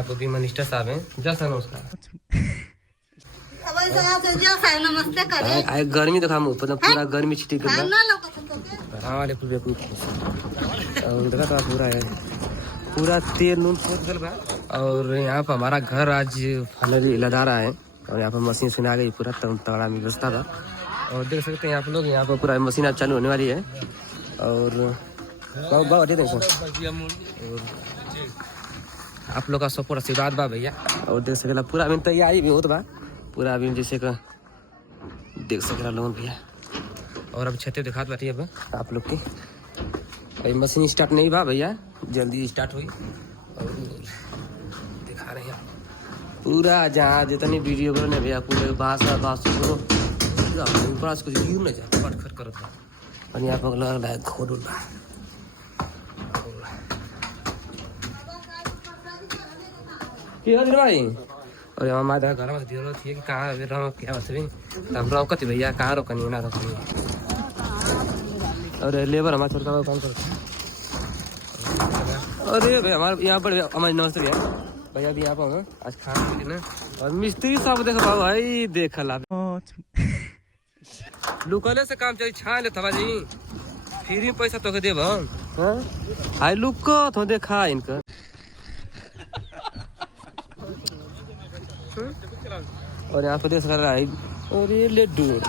आपको भी मिनिस्टर साहब हैं, जैसा नमस्कार। नमस्ते करे आए गर्मी देखा मुंह पर पूरा गर्मी छिटी कर ना लोग हां वाले पूरे और देखा तो पूरा है पूरा तेल नून पोत गल बा। और यहाँ पर हमारा घर आज फाइनली लदा रहा है और यहाँ पर मशीन सुन आ गई पूरा तगड़ा में व्यवस्था था। और देख सकते हैं आप लोग यहाँ पर पूरा मशीन आज चालू होने वाली है। और आप लोग का सपोर्ट आशीर्वाद बा भैया। और देख सकेला पूरा अभी तैयारी भी होत बा पूरा अभी जैसे का देख सकेला लोगन भैया। और अब छते दिखात बाटी अब आप लोग की अभी मशीन स्टार्ट नहीं बा भैया, जल्दी स्टार्ट हुई। और दिखा रहे हैं पूरा जहाँ जितनी वीडियो बने भैया पूरे बास पूरा कुछ गिर न जाए फट खट करत बा। और यहाँ पर लग रहा है खोड बा की हो भाई। और यहाँ हमारे घर में दियो थी कि कहाँ रहो क्या बस भी तब रहो कति भैया कहाँ रोकनी ना रोकनी। और लेबर हमारा छोटा काम करता है। अरे भाई हमारे यहाँ पर हमारी नर्सरी है भैया भी यहाँ पर आज खाना ना। और मिस्त्री साहब देखो बाबू भाई देखा ला लुकले से काम चली छा ले थवा जी फ्री में पैसा तो के देब हम हाय लुको तो देखा इनका। और यहाँ पर देख रहा है और ये लड्डू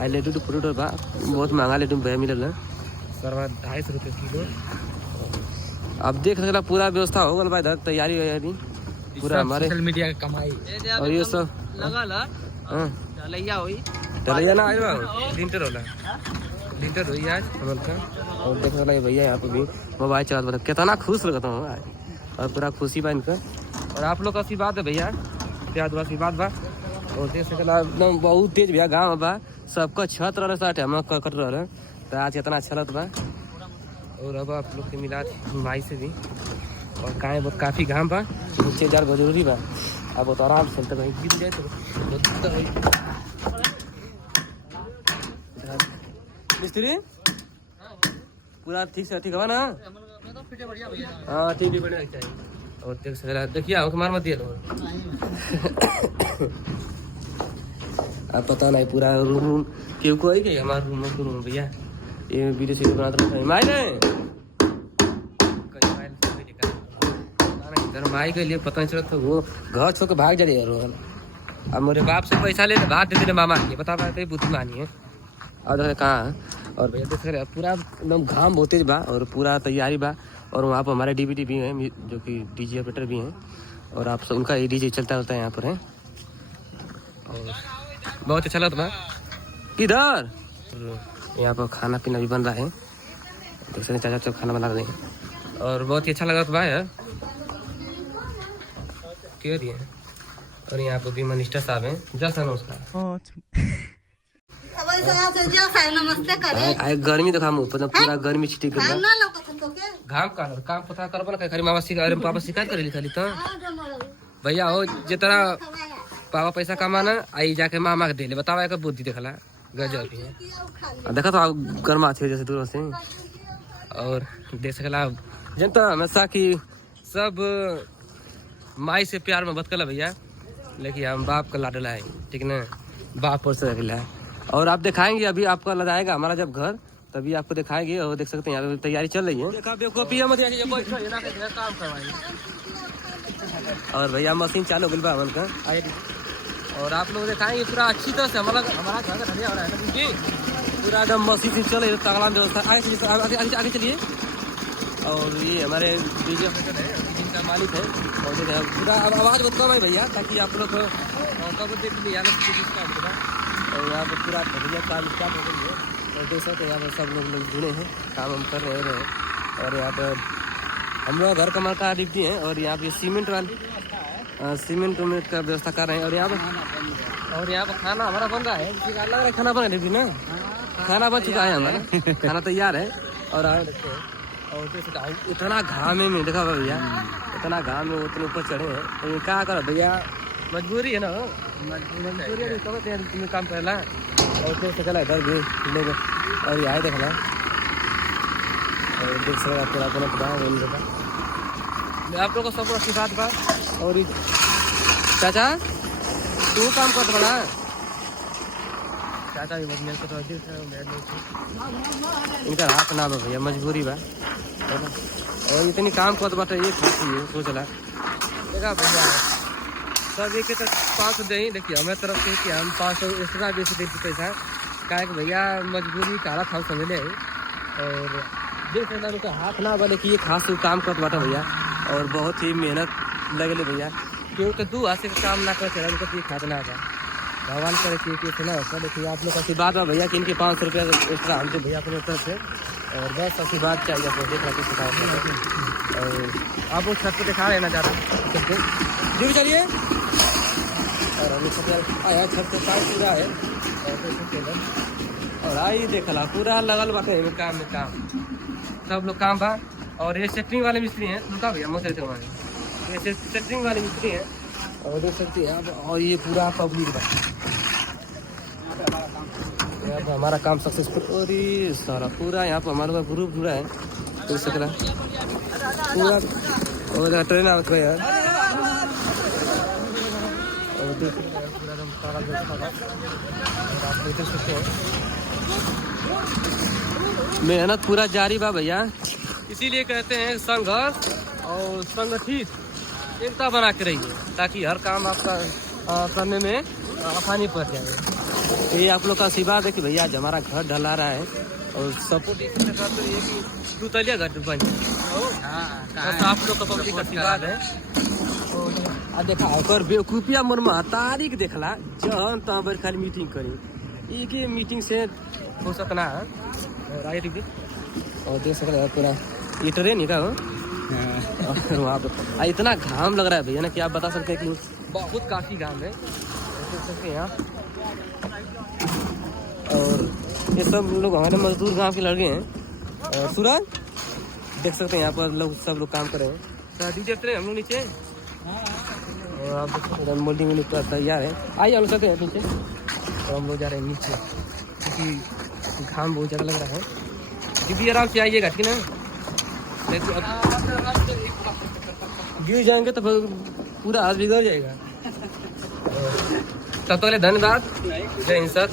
आई लड्डू फ्रूट बा बहुत महंगा लड्डू भैया मिलल है सर 250 रुपये किलो। अब देख सकला पूरा व्यवस्था हो गल बा इधर तैयारी है पूरा हमारे सोशल मीडिया का कमाई। और ये सब लगल हां टलैया होई टलैया ना आइल बा लिंटर होला लिंटर होई आज हमन का। और देख सकला भैया यहाँ पे भी मोबाइल चलात बता कितना खुश लगता हूँ आज और पूरा खुशी बा इनका। और आप लोग का आशीर्वाद है भैया प्यार दुआ आशीर्वाद बा। और देख सकला एकदम बहुत तेज भैया गाँव बा सबका छत रह साठ हम कट रहा तो आज इतना अच्छा लगता बा। और अब आप लोग के मिला माई से भी और काहे बहुत काफ़ी घाम बा नीचे जार जरूरी बा। अब तो आराम से कहीं गिर जाए तो मिस्त्री पूरा ठीक से ठीक है ना। हाँ ठीक है बढ़िया चाहिए। और देख सकला देखिए आओ मार मत दिए अब पता नहीं पूरा रूम क्यों कोई गई हमारा रूम भैया ये वीडियो से बनाता माई ने माई के लिए पता नहीं चलता वो घर छोड़ के भाग जा रही है रोहन। अब मेरे बाप से पैसा ले भाग देते मामा की बता पाते बुद्धिमानी है। और कहाँ और भैया देख रहे पूरा एकदम घाम बहुत तेज बा और पूरा तैयारी बा। और वहाँ पर हमारे डीबीटी भी हैं जो कि डीजे ऑपरेटर भी हैं और आप सब उनका ये डीजे चलता रहता है यहाँ पर है। और बहुत अच्छा लगता है इधर यहाँ पर खाना पीना भी बन रहा है देख सकते चाचा चौक खाना बना रहे हैं। और बहुत ही अच्छा लगा था भाई क्यों दिए। और यहाँ पर भी मिनिस्टर साहब हैं जैसा नमस्कार नमस्ते करे आए गर्मी देखा मुंह पर पूरा गर्मी छिटी कर ना लोग घाम का काम पता करबो ना खरी मामा शिकायत पापा शिकायत करे खाली तो भैया हो जितना पापा पैसा कमाना आई जाके मामा के देले बतावा का बुद्धि देखला गजब है देखा तो गर्मा थे जैसे दूर से। और देख सकला जनता हमेशा की सब माई से प्यार में बतकला भैया लेकिन हम बाप का लाडला है ठीक ना बाप पर से रखला है। और आप दिखाएंगे अभी आपका लगाएगा हमारा जब घर तभी आपको दिखाएंगे। और देख सकते हैं यहाँ तैयारी चल रही है देखा बेवकूफी मत काम करवाएंगे। और भैया मशीन चालू बिल बन का और आप लोग दिखाएंगे पूरा अच्छी तरह से हमारा घर बढ़िया हो रहा है पूरा एकदम मशीन से चल रही तगड़ा व्यवस्था आगे चलिए। और ये हमारे डीजे ऑपरेटर है जिनका मालिक है और पूरा आवाज़ बहुत कम है भैया ताकि आप लोग देख लिया और यहाँ पर पूरा भैया काम स्टार्ट हो गई है। और देख सकते हैं यहाँ पर सब लोग जुड़े हैं काम हम कर रहे हैं। और यहाँ पर हम लोग घर का मरका डिप्टी हैं और यहाँ पे सीमेंट उमेंट का व्यवस्था कर रहे हैं। और यहाँ पर खाना हमारा बन रहा है लग रहा है खाना बना डिप्टी ना खाना बन चुका है हमारा खाना तैयार है। और इतना घाम में देखा भैया इतना घाम में उतने ऊपर चढ़े हैं तो ये क्या करो भैया मजबूरी है ना मजबूरी काम करला। और देख सकला इधर भी लोग और यहाँ देखला और देख सकला पूरा मैं आप लोग को सब आशीर्वाद बा। और चाचा तू काम कर बड़ा चाचा भी मेरे को तो इनका हाथ ना बा भैया, मजबूरी बा है ना। और इतनी काम कर बाटे ये खुशी है सोचला देखा भैया सब एक तो 500 दे ही देखिए हमें तरफ से कि हम 500 एक्स्ट्रा बेच दे पैसा क्या कि भैया मजबूरी काला था समझ ले। और देख सकता उनका हाथ ना बने कि ये खास काम कर बाटा भैया। और बहुत ही मेहनत लगले भैया क्योंकि तू हाथ से काम ना कर उनका तो हाथ ना था। भगवान करे कि ना होता। देखिए आप लोग का आशीर्वाद है भैया कि इनके 500 रुपया एक्स्ट्रा हमसे भैया अपने तरफ से। और बस आशीर्वाद चाहिए आपको देख रहा किसी और आप लोग छत पर दिखा रहे हैं ना ज़्यादा जुड़ चलिए। और हम छत आया छत पे पाइप पूरा है और आई देखला पूरा लगल बाटे काम में काम सब लोग काम बा। और ये सेटरिंग वाले मिस्त्री हैं रुका भैया मोटर थे हमारे ये सेटरिंग वाले मिस्त्री हैं। और देख सकते हैं आप और ये पूरा पब्लिक बा यहाँ पर हमारा काम सक्सेसफुल। और ये सारा पूरा यहाँ पर हमारा ग्रुप जुड़ा है देख सकला पूरा। और ट्रेन आ गया यार और देख पूरा एकदम सारा व्यवस्था बा। आप देख सकते हैं मेहनत पूरा जारी बा भैया। इसीलिए कहते हैं संघर्ष और संगठित एकता बना के रहिए ताकि हर काम आपका करने में आसानी पड़ जाए। ये आप लोग का आशीर्वाद है कि भैया आज हमारा घर ढला रहा है और सपोर्ट ये कि 2 तलिया घर बन जाए। आप लोग का पब्लिक का आशीर्वाद है। आ देखा ओकर बेवकूफिया मोर महतारी के देखला जहन तहाँ पर खाली मीटिंग करी एक मीटिंग से हो सकना है। और देख सकते हैं पूरा ये ट्रेन ही का हो और वहाँ पर इतना घाम लग रहा है भैया ना कि आप बता सकते हैं कि बहुत काफ़ी घाम है देख सकते हैं यहाँ। और ये सब लोग हमारे मजदूर गांव के लड़के हैं। और सूरज देख सकते हैं यहाँ पर लोग सब लोग काम कर रहे हैं डीजे हम लोग नीचे। और आप मोल्डिंग वोल्डिंग पूरा तैयार है आइए हम सकते हैं नीचे। और हम लोग जा रहे हैं नीचे क्योंकि घाम बहुत ज़्यादा लग रहा है। दीदी आराम से आइएगा ठीक है ना गिर जाएंगे तो पूरा हाथ बिगड़ जाएगा। तब तक धन्यवाद जय हिंद सर।